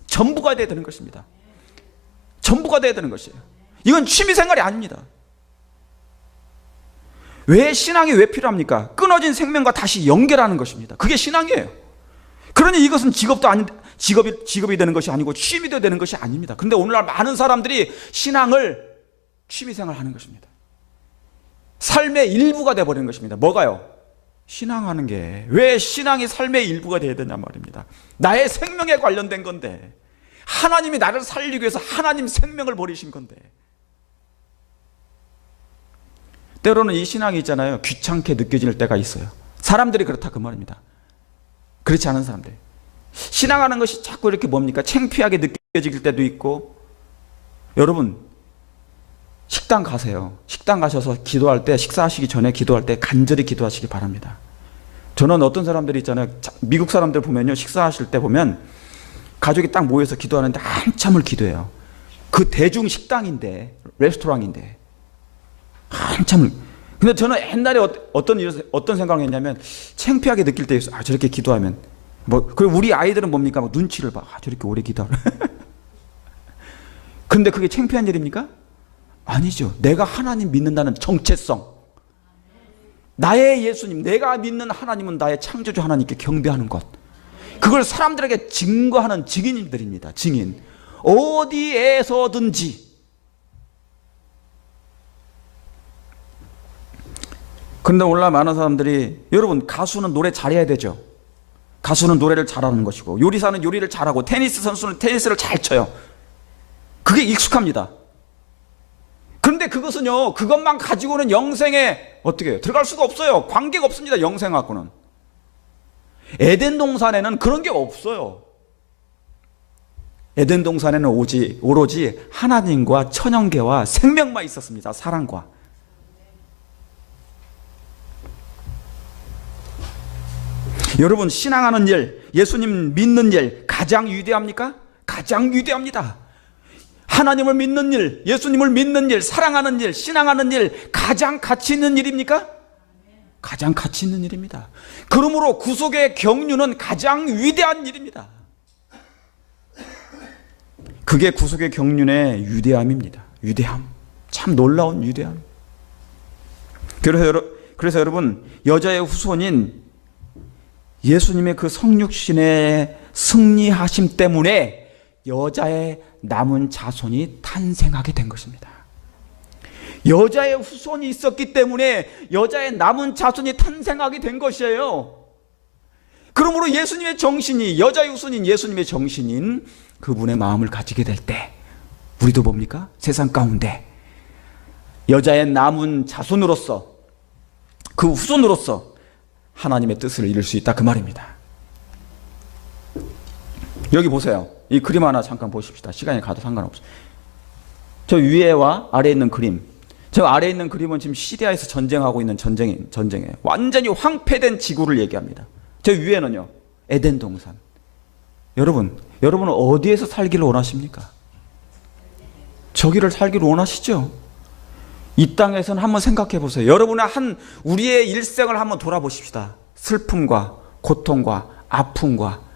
전부가 돼야 되는 것입니다. 전부가 돼야 되는 것이에요. 이건 취미 생활이 아닙니다. 왜 신앙이 왜 필요합니까? 끊어진 생명과 다시 연결하는 것입니다. 그게 신앙이에요. 그러니 이것은 직업이 되는 것이 아니고 취미도 되는 것이 아닙니다. 그런데 오늘날 많은 사람들이 신앙을 취미생활 하는 것입니다. 삶의 일부가 되어버리는 것입니다. 뭐가요? 신앙하는 게. 왜 신앙이 삶의 일부가 되어야 되냐 말입니다. 나의 생명에 관련된 건데, 하나님이 나를 살리기 위해서 하나님 생명을 버리신 건데. 때로는 이 신앙이 있잖아요, 귀찮게 느껴질 때가 있어요. 사람들이 그렇다 그 말입니다. 그렇지 않은 사람들, 신앙하는 것이 자꾸 이렇게 뭡니까? 창피하게 느껴질 때도 있고. 여러분, 식당 가세요. 식당 가셔서 기도할 때, 식사하시기 전에 기도할 때 간절히 기도하시기 바랍니다. 저는 어떤 사람들이 있잖아요, 미국 사람들 보면요, 식사하실 때 보면 가족이 딱 모여서 기도하는데 한참을 기도해요. 그 대중 식당인데, 레스토랑인데 한참을. 근데 저는 옛날에 어떤 생각을 했냐면, 창피하게 느낄 때 있어요. 저렇게 기도하면 그리고 우리 아이들은 뭡니까? 눈치를 봐. 저렇게 오래 기도하는. 그런데 그게 창피한 일입니까? 아니죠. 내가 하나님 믿는다는 정체성, 나의 예수님, 내가 믿는 하나님은 나의 창조주 하나님께 경배하는 것, 그걸 사람들에게 증거하는 증인들입니다. 증인. 어디에서든지. 그런데 오늘날 많은 사람들이, 여러분, 가수는 노래 잘해야 되죠. 가수는 노래를 잘하는 것이고, 요리사는 요리를 잘하고, 테니스 선수는 테니스를 잘 쳐요. 그게 익숙합니다. 그런데 그것은요, 그것만 가지고는 영생에 어떻게 해요? 들어갈 수가 없어요. 관계가 없습니다. 영생하고는. 에덴 동산에는 그런 게 없어요. 에덴 동산에는 오로지 하나님과 천연계와 생명만 있었습니다. 사랑과. 여러분, 신앙하는 일, 예수님 믿는 일 가장 위대합니까? 가장 위대합니다. 하나님을 믿는 일, 예수님을 믿는 일, 사랑하는 일, 신앙하는 일, 가장 가치 있는 일입니까? 가장 가치 있는 일입니다. 그러므로 구속의 경륜은 가장 위대한 일입니다. 그게 구속의 경륜의 위대함입니다. 위대함. 참 놀라운 위대함. 그래서 여러분, 여자의 후손인 예수님의 그 성육신의 승리하심 때문에 여자의 남은 자손이 탄생하게 된 것입니다. 여자의 후손이 있었기 때문에 여자의 남은 자손이 탄생하게 된 것이에요. 그러므로 예수님의 정신이, 여자의 후손인 예수님의 정신인 그분의 마음을 가지게 될 때 우리도 뭡니까? 세상 가운데 여자의 남은 자손으로서, 그 후손으로서 하나님의 뜻을 이룰 수 있다, 그 말입니다. 여기 보세요. 이 그림 하나 잠깐 보십시다. 시간이 가도 상관없어요. 저 위에와 아래에 있는 그림, 저 아래에 있는 그림은 지금 시리아에서 전쟁하고 있는 전쟁이에요. 완전히 황폐된 지구를 얘기합니다. 저 위에는요, 에덴 동산. 여러분은 어디에서 살기를 원하십니까? 저기를 살기를 원하시죠? 이 땅에서는 한번 생각해 보세요. 여러분의 우리의 일생을 한번 돌아보십시다. 슬픔과 고통과 아픔과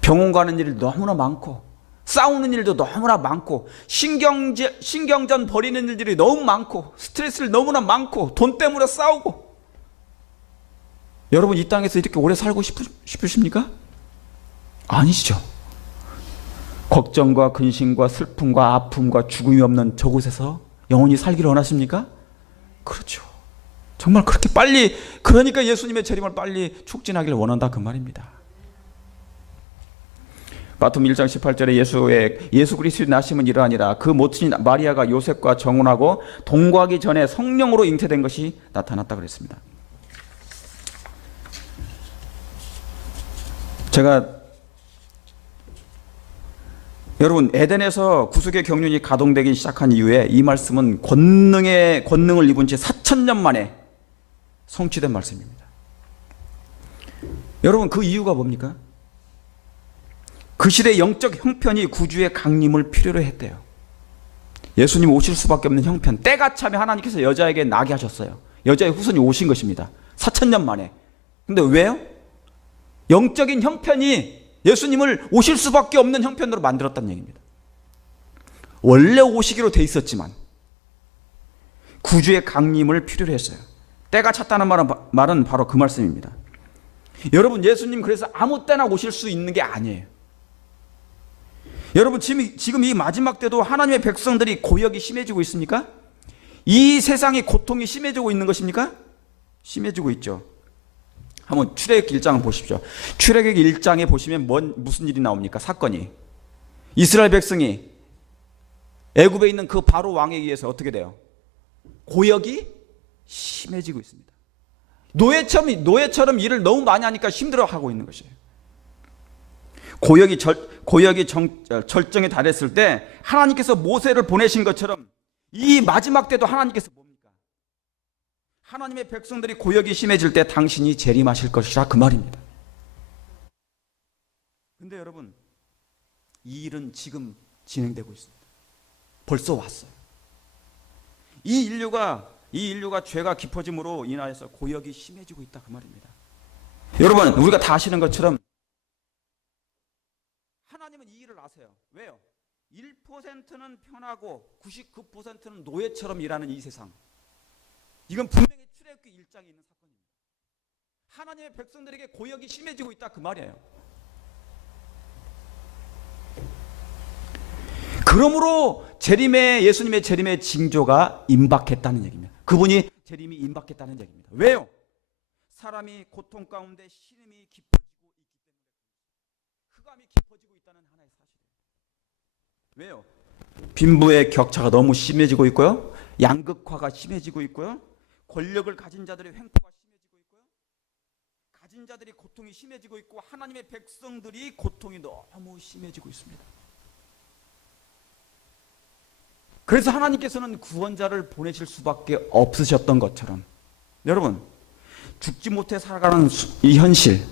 병원 가는 일이 너무나 많고, 싸우는 일도 너무나 많고, 신경전 벌이는 일들이 너무 많고, 스트레스를 너무나 많고, 돈 때문에 싸우고. 여러분 이 땅에서 이렇게 오래 살고 싶으십니까? 아니시죠. 걱정과 근심과 슬픔과 아픔과 죽음이 없는 저곳에서 영원히 살기를 원하십니까? 그렇죠. 정말 그렇게 빨리, 그러니까 예수님의 재림을 빨리 촉진하기를 원한다, 그 말입니다. 마태복음 1장 18절에 예수 그리스도의 나심은 이러하니라. 그 모친인 마리아가 요셉과 정혼하고 동거하기 전에 성령으로 잉태된 것이 나타났다 그랬습니다. 제가 여러분, 에덴에서 구속의 경륜이 가동되기 시작한 이후에 이 말씀은 권능을 입은 지 4,000년 만에 성취된 말씀입니다. 여러분, 그 이유가 뭡니까? 그 시대의 영적 형편이 구주의 강림을 필요로 했대요. 예수님 오실 수밖에 없는 형편, 때가 차면 하나님께서 여자에게 나게 하셨어요. 여자의 후손이 오신 것입니다. 4,000년 만에. 근데 왜요? 영적인 형편이 예수님을 오실 수밖에 없는 형편으로 만들었다는 얘기입니다. 원래 오시기로 돼 있었지만 구주의 강림을 필요로 했어요. 때가 찼다는 말은 바로 그 말씀입니다. 여러분, 예수님 그래서 아무 때나 오실 수 있는 게 아니에요. 여러분, 지금 이 마지막 때도 하나님의 백성들이 고역이 심해지고 있습니까? 이 세상의 고통이 심해지고 있는 것입니까? 심해지고 있죠. 한번 출애굽기 1장을 보십시오. 출애굽기 1장에 보시면 무슨 일이 나옵니까? 사건이. 이스라엘 백성이 애굽에 있는 그 바로 왕에 의해서 어떻게 돼요? 고역이 심해지고 있습니다. 노예처럼 일을 너무 많이 하니까 힘들어하고 있는 것이에요. 고역이 절정에 달했을 때 하나님께서 모세를 보내신 것처럼 이 마지막 때도 하나님께서 뭡니까? 하나님의 백성들이 고역이 심해질 때 당신이 재림하실 것이라, 그 말입니다. 근데 여러분, 이 일은 지금 진행되고 있습니다. 벌써 왔어요. 이 인류가 죄가 깊어짐으로 인하여서 고역이 심해지고 있다, 그 말입니다. 여러분, 우리가 다 아시는 것처럼 하나님은 이 일을 아세요. 왜요? 1%는 편하고 99%는 노예처럼 일하는 이 세상. 이건 분명히 출애굽기 1장에 있는 사건입니다. 하나님의 백성들에게 고역이 심해지고 있다, 그 말이에요. 그러므로 예수님의 재림의 징조가 임박했다는 얘기입니다. 그분이 재림이 임박했다는 얘기입니다. 왜요? 사람이 고통 가운데 신음이 깊어지고 있기 때문에, 흑암이 깊어지고 있다는 하나의 사실이에요. 왜요? 빈부의 격차가 너무 심해지고 있고요, 양극화가 심해지고 있고요, 권력을 가진 자들의 횡포가 심해지고 있고요, 가진 자들이 고통이 심해지고 있고, 하나님의 백성들이 고통이 너무 심해지고 있습니다. 그래서 하나님께서는 구원자를 보내실 수밖에 없으셨던 것처럼, 여러분, 죽지 못해 살아가는 이 현실,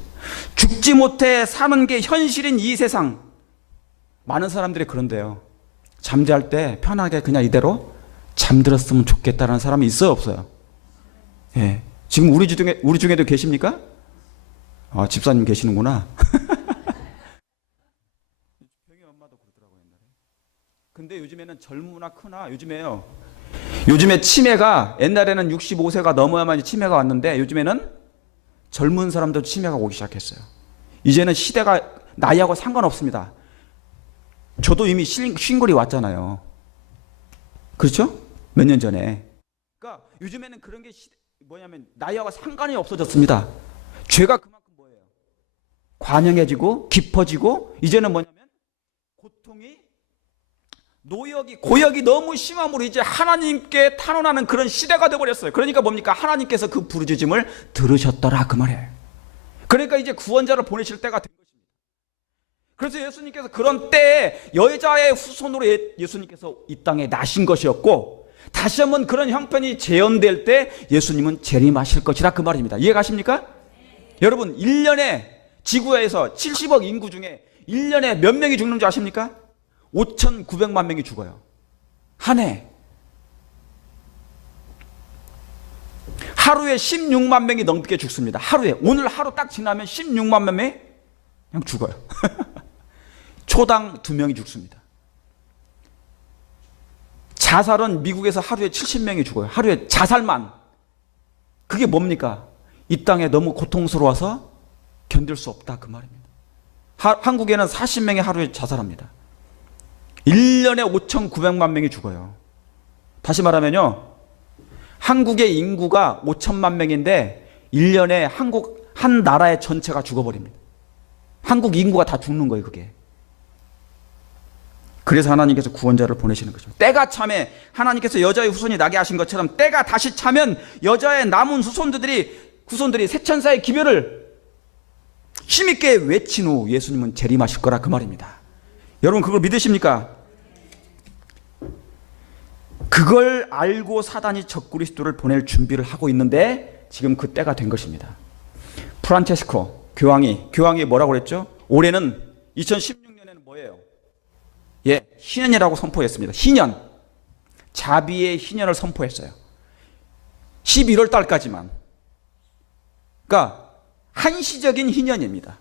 죽지 못해 사는 게 현실인 이 세상, 많은 사람들이 그런데요. 잠잘 때 편하게 그냥 이대로 잠들었으면 좋겠다는 사람이 있어요, 없어요? 예. 지금 우리 중에도 계십니까? 아, 집사님 계시는구나. 병이 엄마도 그러더라고요, 옛날에. 근데 요즘에는 젊으나 크나 요즘에 치매가 옛날에는 65세가 넘어야만 치매가 왔는데 요즘에는 젊은 사람도 치매가 오기 시작했어요. 이제는 시대가 나이하고 상관없습니다. 저도 이미 쉰골이 왔잖아요. 그렇죠? 몇 년 전에. 그러니까 요즘에는 그런 게 뭐냐면 나이하고 상관이 없어졌습니다. 죄가 그만큼 뭐예요? 관영해지고 깊어지고 이제는 뭐냐면 고통이 고역이 너무 심함으로 이제 하나님께 탄원하는 그런 시대가 되어버렸어요. 그러니까 뭡니까? 하나님께서 그 부르짖음을 들으셨더라 그 말이에요. 그러니까 이제 구원자를 보내실 때가 된 것입니다. 그래서 예수님께서 그런 때에 여자의 후손으로 예수님께서 이 땅에 나신 것이었고 다시 한번 그런 형편이 재현될 때 예수님은 재림하실 것이라 그 말입니다. 이해가십니까? 여러분 1년에 지구에서 70억 인구 중에 1년에 몇 명이 죽는 줄 아십니까? 5,900만 명이 죽어요. 한 해. 하루에 16만 명이 넘게 죽습니다. 하루에. 오늘 하루 딱 지나면 16만 명이 그냥 죽어요. 초당 2명이 죽습니다. 자살은 미국에서 하루에 70명이 죽어요. 하루에 자살만. 그게 뭡니까? 이 땅에 너무 고통스러워서 견딜 수 없다 그 말입니다. 한국에는 40명이 하루에 자살합니다. 1년에 5,900만 명이 죽어요. 다시 말하면요. 한국의 인구가 5천만 명인데 1년에 한국 한 나라의 전체가 죽어버립니다. 한국 인구가 다 죽는 거예요, 그게. 그래서 하나님께서 구원자를 보내시는 거죠. 때가 차면 하나님께서 여자의 후손이 나게 하신 것처럼 때가 다시 차면 여자의 남은 후손들이 새 천사의 기별을 힘있게 외친 후 예수님은 재림하실 거라 그 말입니다. 여러분 그걸 믿으십니까? 그걸 알고 사단이 적그리스도를 보낼 준비를 하고 있는데 지금 그 때가 된 것입니다. 프란체스코 교황이 뭐라고 그랬죠? 올해는 2016년에는 뭐예요? 예, 희년이라고 선포했습니다. 희년. 자비의 희년을 선포했어요. 11월 달까지만. 그러니까 한시적인 희년입니다.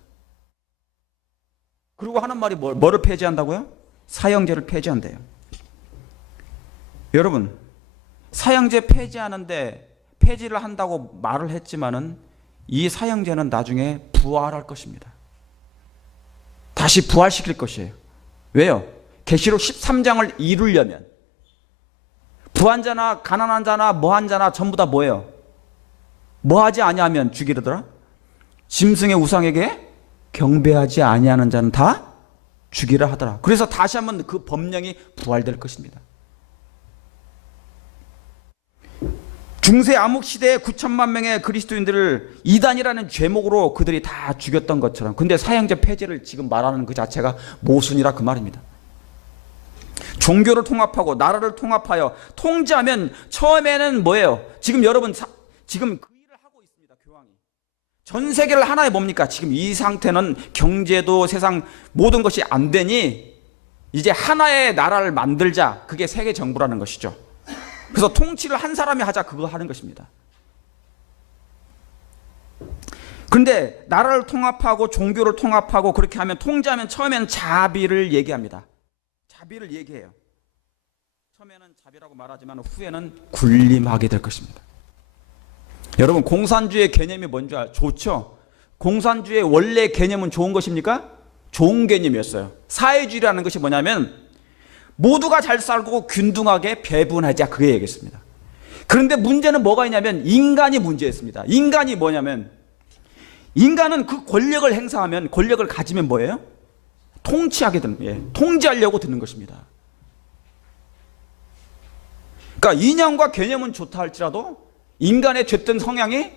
그리고 하는 말이 뭐를 폐지한다고요? 사형제를 폐지한대요. 여러분, 사형제 폐지하는데 폐지를 한다고 말을 했지만은 이 사형제는 나중에 부활할 것입니다. 다시 부활시킬 것이에요. 왜요? 계시록 13장을 이루려면 부한 자나 가난한 자나 뭐한 자나 전부 다 뭐예요? 뭐하지 아니하면 죽이려더라? 짐승의 우상에게 경배하지 아니하는 자는 다 죽이라 하더라. 그래서 다시 한번 그 법령이 부활될 것입니다. 중세 암흑 시대에 9천만 명의 그리스도인들을 이단이라는 죄목으로 그들이 다 죽였던 것처럼, 근데 사형제 폐지를 지금 말하는 그 자체가 모순이라 그 말입니다. 종교를 통합하고 나라를 통합하여 통제하면 처음에는 뭐예요? 지금 여러분 지금 그 일을 하고 있습니다. 교황이 전 세계를 하나에 뭡니까? 지금 이 상태는 경제도 세상 모든 것이 안 되니 이제 하나의 나라를 만들자. 그게 세계 정부라는 것이죠. 그래서 통치를 한 사람이 하자, 그거 하는 것입니다. 그런데 나라를 통합하고 종교를 통합하고 그렇게 하면, 통제하면 처음에는 자비를 얘기합니다. 자비를 얘기해요. 처음에는 자비라고 말하지만 후에는 군림하게 될 것입니다. 여러분, 공산주의 개념이 뭔지 좋죠? 공산주의 원래 개념은 좋은 것입니까? 좋은 개념이었어요. 사회주의라는 것이 뭐냐면 모두가 잘 살고 균등하게 배분하자, 그게 얘기했습니다. 그런데 문제는 뭐가 있냐면 인간이 문제였습니다. 인간이 뭐냐면, 인간은 그 권력을 행사하면, 권력을 가지면 뭐예요? 통치하게 되는 거예요. 통제하려고 드는 것입니다. 그러니까 이념과 개념은 좋다 할지라도 인간의 죄된 성향이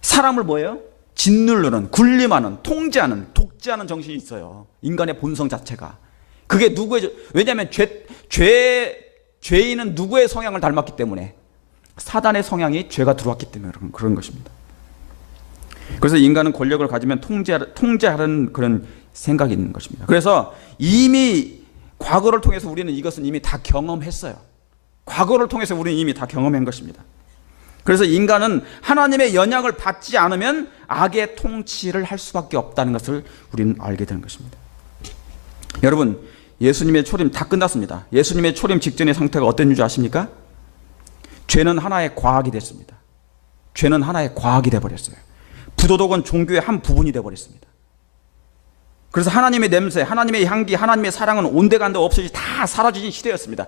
사람을 뭐예요? 짓누르는, 군림하는, 통제하는, 독재하는 정신이 있어요. 인간의 본성 자체가. 그게 누구의, 왜냐하면 죄인은 누구의 성향을 닮았기 때문에, 사단의 성향이 죄가 들어왔기 때문에 그런 것입니다. 그래서 인간은 권력을 가지면 통제하는 그런 생각이 있는 것입니다. 그래서 이미 과거를 통해서 우리는 이것은 이미 다 경험했어요. 과거를 통해서 우리는 이미 다 경험한 것입니다. 그래서 인간은 하나님의 연약을 받지 않으면 악의 통치를 할 수밖에 없다는 것을 우리는 알게 되는 것입니다. 여러분, 예수님의 초림 다 끝났습니다. 예수님의 초림 직전의 상태가 어땠는지 아십니까? 죄는 하나의 과학이 됐습니다. 죄는 하나의 과학이 되어버렸어요. 부도덕은 종교의 한 부분이 되어버렸습니다. 그래서 하나님의 냄새, 하나님의 향기, 하나님의 사랑은 온데간데 없어지지 다 사라진 시대였습니다.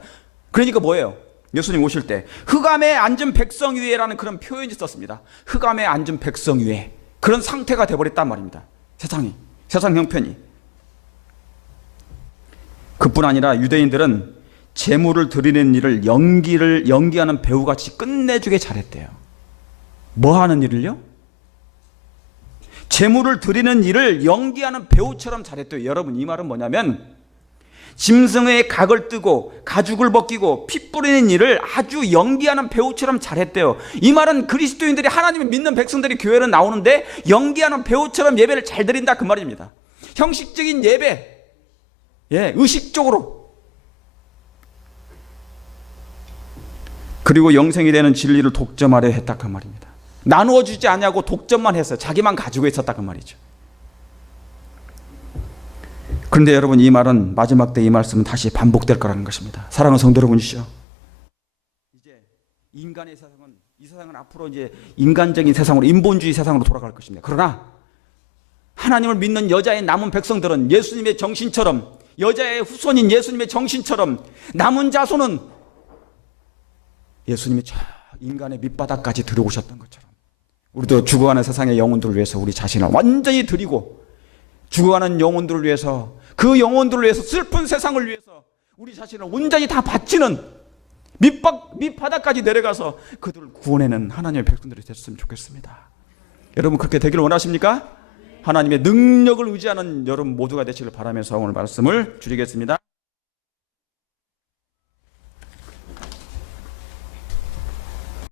그러니까 뭐예요? 예수님 오실 때 흑암에 앉은 백성 위에라는 그런 표현이 있었습니다. 흑암에 앉은 백성 위에 그런 상태가 되어버렸단 말입니다. 세상 형편이. 그뿐 아니라 유대인들은 제물을 드리는 일을 연기하는 배우같이 끝내주게 잘했대요. 뭐 하는 일을요? 제물을 드리는 일을 연기하는 배우처럼 잘했대요. 여러분, 이 말은 뭐냐면 짐승의 각을 뜨고 가죽을 벗기고 피 뿌리는 일을 아주 연기하는 배우처럼 잘했대요. 이 말은 그리스도인들이, 하나님을 믿는 백성들이 교회는 나오는데 연기하는 배우처럼 예배를 잘 드린다 그 말입니다. 형식적인 예배, 의식적으로. 그리고 영생이 되는 진리를 독점하려 했다 그 말입니다. 나누어 주지 않냐고 독점만 했어요. 자기만 가지고 있었다 그 말이죠. 그런데 여러분, 이 말은 마지막 때 이 말씀은 다시 반복될 거라는 것입니다. 사랑하는 성도 여러분이시죠. 이제 인간의 세상은, 이 세상은 앞으로 이제 인간적인 세상으로, 인본주의 세상으로 돌아갈 것입니다. 그러나 하나님을 믿는 여자의 남은 백성들은 예수님의 정신처럼, 여자의 후손인 예수님의 정신처럼 남은 자손은 예수님이 저 인간의 밑바닥까지 들어오셨던 것처럼 우리도 죽어가는 세상의 영혼들을 위해서 우리 자신을 완전히 드리고, 죽어가는 영혼들을 위해서, 그 영혼들을 위해서, 슬픈 세상을 위해서 우리 자신을 온전히 다 바치는 밑바닥까지 내려가서 그들을 구원해내는 하나님의 백성들이 됐으면 좋겠습니다. 여러분, 그렇게 되기를 원하십니까? 하나님의 능력을 의지하는 여러분 모두가 되시길 바라면서 오늘 말씀을 줄이겠습니다.